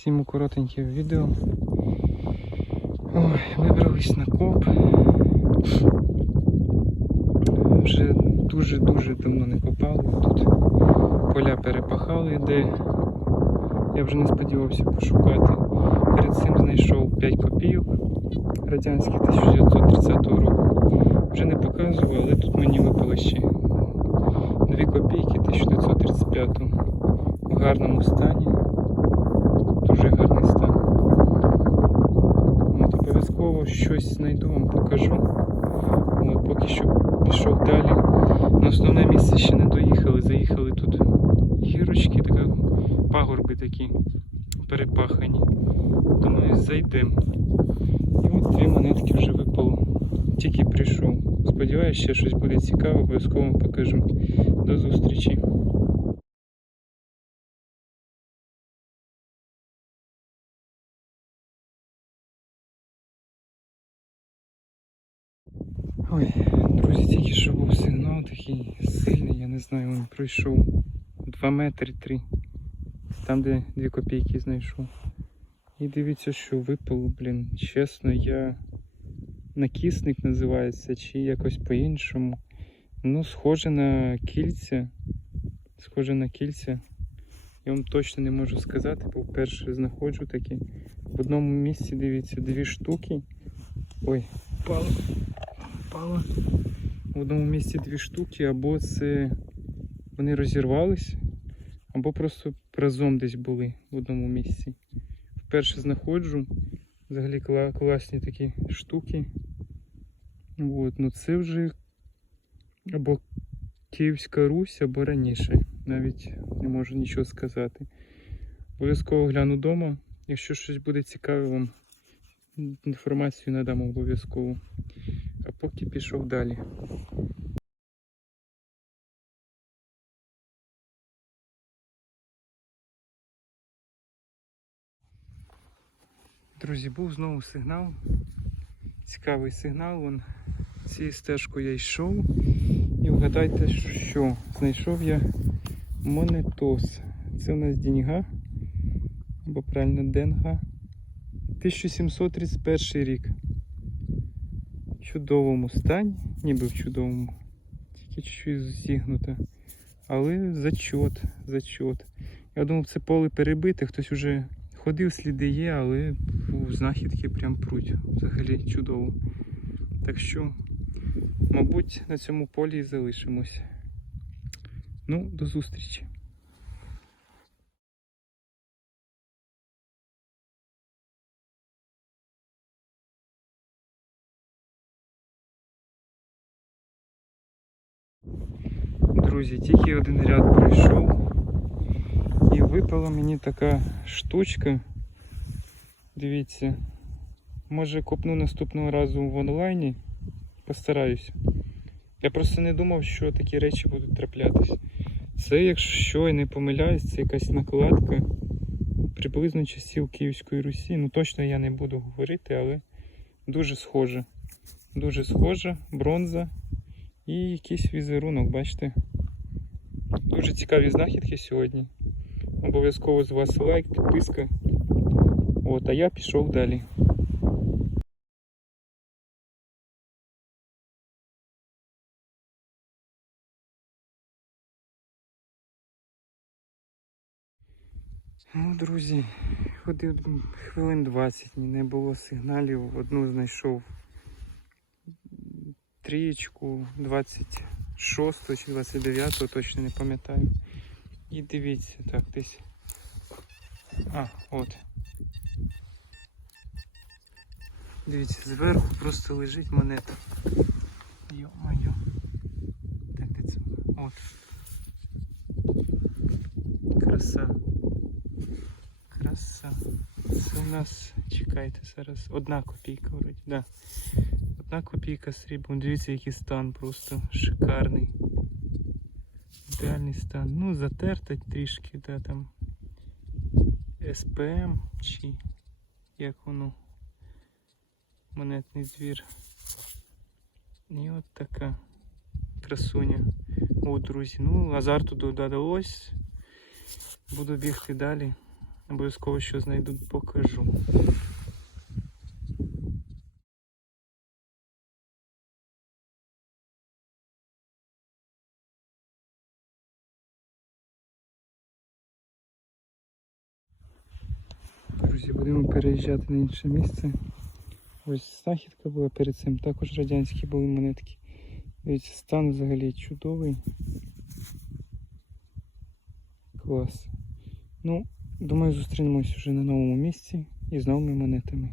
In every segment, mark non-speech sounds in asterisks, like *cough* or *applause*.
Всім коротеньке відео. Ой, вибрались на коп. Вже дуже-дуже давно не копали. Тут поля перепахали, де я вже не сподівався пошукати. Перед цим знайшов 5 копійок радянських 1930 року. Вже не показував, але тут мені випало ще 2 копійки 1935 в гарному стані. Дуже гарний стан. От, обов'язково щось знайду, вам покажу. От, поки що пішов далі. На основне місце ще не доїхали, заїхали тут гірочки, така, пагорби такі перепахані. Думаю, зайдемо. І от дві монетки вже випало. Тільки прийшов. Сподіваюсь, ще щось буде цікаве, обов'язково покажу. До зустрічі. Ой, друзі, тільки що був сигнал такий сильний, я не знаю, він пройшов 2 метри 3. Там, де 2 копійки знайшов. І дивіться, що випало, блін. Чесно, я накисник називається, чи якось по-іншому. Ну, схоже на кільця. Схоже на кільця. Я вам точно не можу сказати, бо вперше знаходжу такі. В одному місці, дивіться, дві штуки. Ой, впало. Впало. В одному місці дві штуки, або це вони розірвались, або просто разом десь були в одному місці. Вперше знаходжу. Взагалі класні такі штуки. От, ну це вже або Київська Русь, або раніше. Навіть не можу нічого сказати. Обов'язково гляну вдома. Якщо щось буде цікаве, вам інформацію надам обов'язково. Поки пішов далі. Друзі, був знову сигнал. Цікавий сигнал. Вон цією стежкою я йшов. І вгадайте, що знайшов я монетос. Це у нас деньга. Або правильно денга. 1731 рік. Чудовому стані, ніби в чудовому. Тільки чуть-чуть зігнута. Але зачот, зачот. Я думав, це поле перебите, хтось уже ходив, сліди є, але знахідки прям пруть. Взагалі чудово. Так що, мабуть, на цьому полі і залишимось. Ну, до зустрічі. Друзі, тільки один ряд пройшов і випала мені така штучка. Дивіться, може копну наступного разу в онлайні. Постараюсь. Я просто не думав, що такі речі будуть траплятись. Це, якщо я не помиляюсь, це якась накладка приблизно часів Київської Русі. Ну точно я не буду говорити, але дуже схоже. Дуже схожа, бронза і якийсь візерунок, бачите. Дуже цікаві знахідки сьогодні. Обов'язково з вас лайк, підписка. От, а я пішов далі. Ну, друзі, ходив хвилин 20, не було сигналів. Одну знайшов трієчку 26 чи 29, точно не пам'ятаю. І дивіться, так, десь. А, от. Дивіться, зверху просто лежить монета. Йо-моє. Так, де це? От. Краса. Краса. Це у нас, чекайте зараз, одна копійка вроді, да. Одна копійка срібла. Дивіться, який стан просто шикарний. Ідеальний стан. Ну, затерта трішки, да, там СПМ чи як воно. Монетний двір. І от така красуня. О, друзі. Ну, азарту додалось. Буду бігти далі. Обов'язково що знайду, покажу. Друзі, будемо переїжджати на інше місце. Ось знахідка була перед цим, також радянські були монетки. Дивіться, стан взагалі чудовий. Клас. Ну, думаю, зустрінемось вже на новому місці і з новими монетами.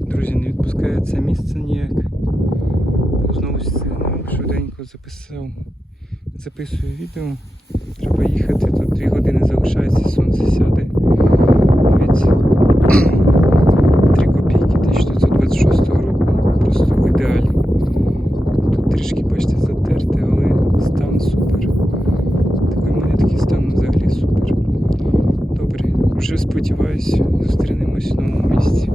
Друзі, не відпускає це місце ніяк. Знову сигнал, швиденько записав. Записую відео. Треба їхати, тут 2 години залишається, сонце сяде. Дивіться. 3 копійки 1926 року. Просто в ідеалі. Тут трішки, бачите, затерте, але стан супер. Такої монетки стан взагалі супер. Добре, вже сподіваюся, зустрінемось в новому місці.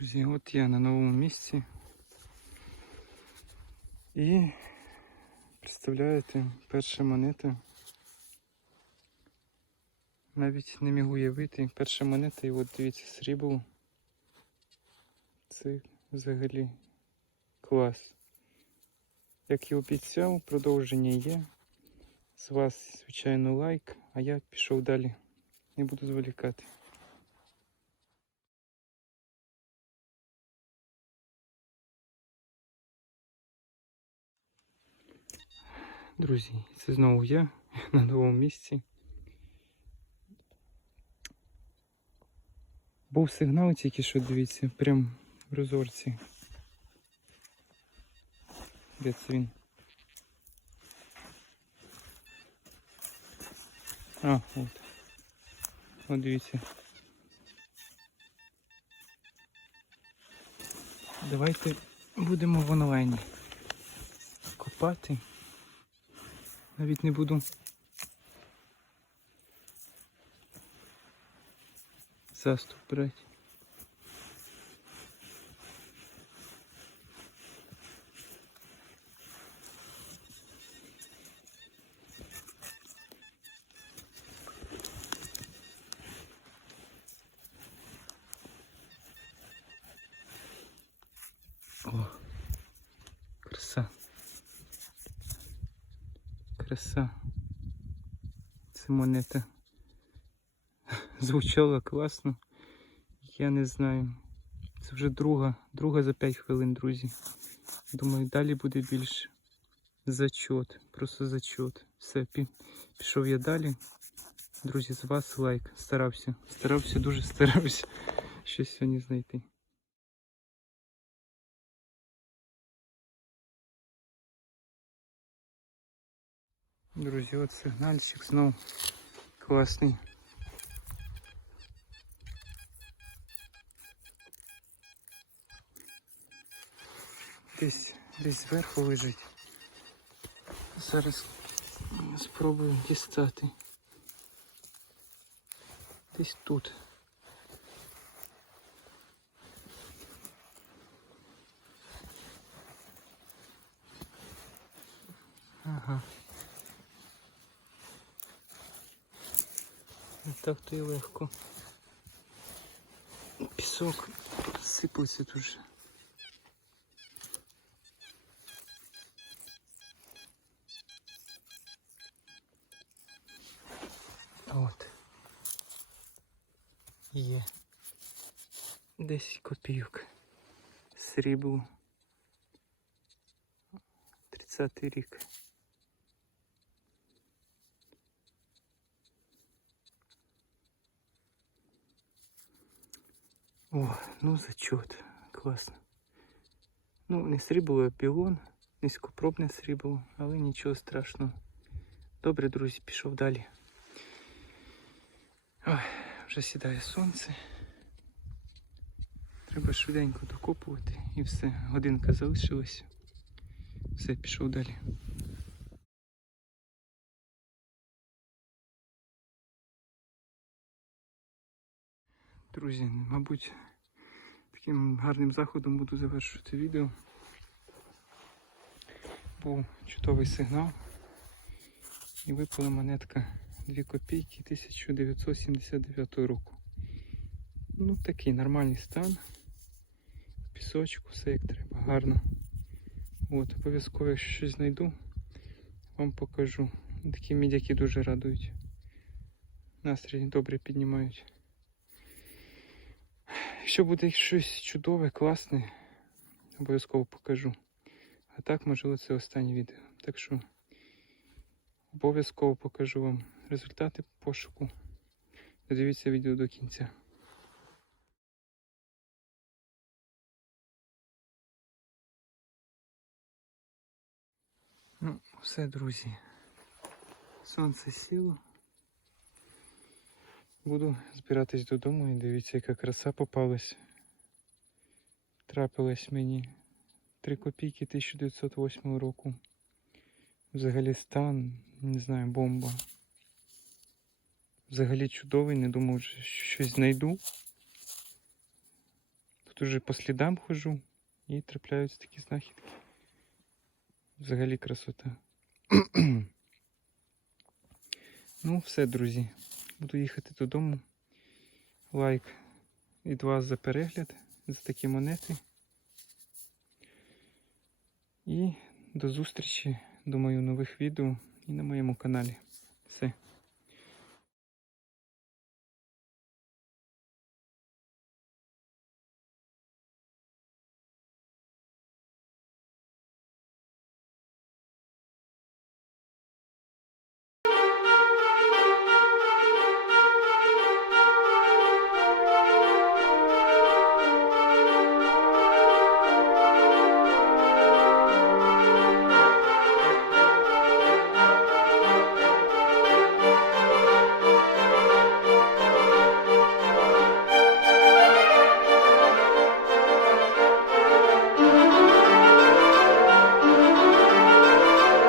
Друзі, от я на новому місці. І представляєте, перша монета. Навіть не міг уявити. Перша монета, і от дивіться, срібло. Це взагалі клас. Як і обіцяв, продовження є. З вас, звичайно, лайк, а я пішов далі. Не буду зволікати. Друзі, це знову я *laughs* на новому місці. Був сигнал тільки що, дивіться, прям в розорці. Де це він? А, от. От дивіться. Давайте будемо в онлайні копати. Навіть не буду заступ. О, краса. Краса. Це монета. *laughs* Звучала класно. Я не знаю. Це вже друга, друга за 5 хвилин, друзі. Думаю, далі буде більше. Зачот. Просто зачот. Все, пішов я далі. Друзі, з вас лайк. Старався. Старався, дуже *laughs* старався щось сьогодні знайти. Друзі, от сигнальчик знов класний. Десь, десь зверху лежить. Зараз спробую дістати. Десь тут. Ага. Не так то і легко. Пісок сипався дуже. От. Є. 10 копійок. Срібло. 30 рік. О, ну зачет. Класно. Ну, не срібло, а пілон. Низькопробне срібло, але нічого страшного. Добре, друзі, пішов далі. Ой, вже сідає сонце. Треба швиденько докопувати і все. Годинка залишилась. Все, пішов далі. Друзі, мабуть, таким гарним заходом буду завершувати відео. Був чудовий сигнал. І випала монетка 2 копійки 1979 року. Ну, такий нормальний стан. В пісочку, все як треба, гарно. От, обов'язково, якщо щось знайду, вам покажу. Такі мідяки дуже радують. Настрій добре піднімають. Якщо буде щось чудове, класне, обов'язково покажу. А так, можливо, це останнє відео. Так що обов'язково покажу вам результати пошуку. Додивіться відео до кінця. Ну, все, друзі. Сонце сіло. Буду збиратись додому і дивіться, яка краса попалась. Трапилась мені 3 копійки 1908 року. Взагалі стан, не знаю, бомба. Взагалі чудовий, не думав, що щось знайду. Тут уже по слідам хожу і трапляються такі знахідки. Взагалі красота. *clears throat* ну, все, друзі. Буду їхати додому. Лайк від вас за перегляд, за такі монети. І до зустрічі, думаю, в нових відео і на моєму каналі. Все.